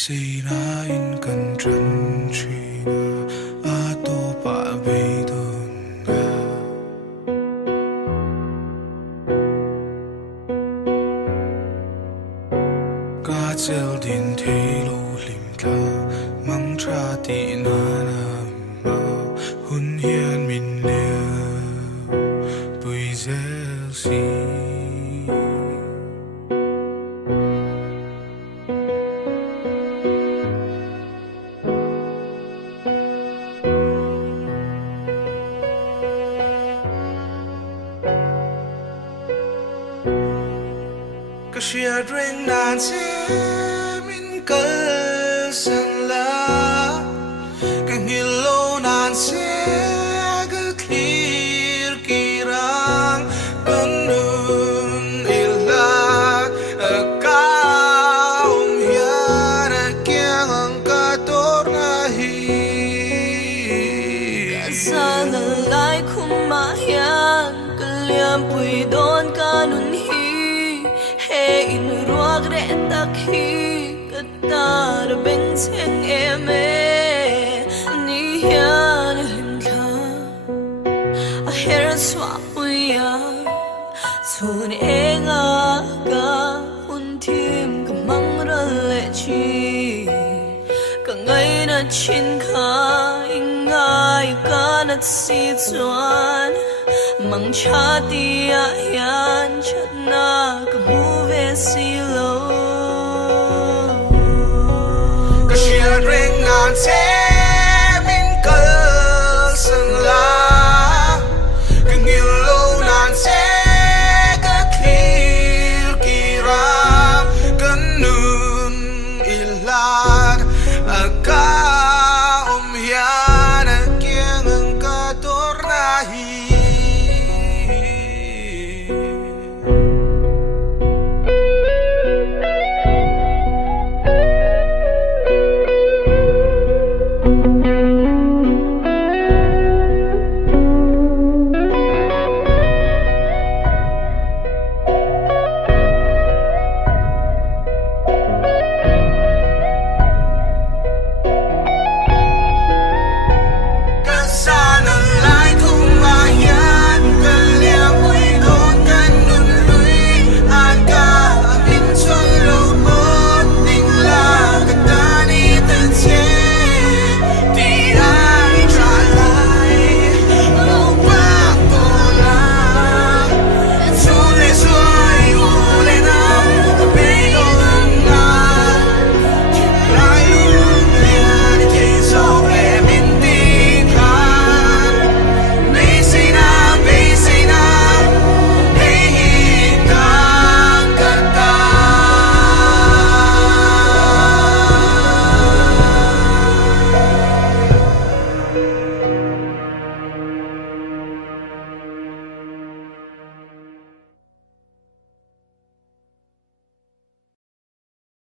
say na in kan tran china ato pa beidon nga ka chel din thelo lim tla mang tra ti na na ma hun hian min le pui zel si Shia drink nan se min kal san la Kang hilo nan se gal clear kirang Kanun ilak Akaum hiyan Akyang ang katornahi Kasangalay kumayan Kalyam puy don kanun Inuruag retak hi katar beng seng eme niyan himka ahera swapuya sun enga ka untim kamang ralechi kangay na chin ka ingay ka nat si chuan mang chati ayan chat na kamuve silo Ka shia drink nan se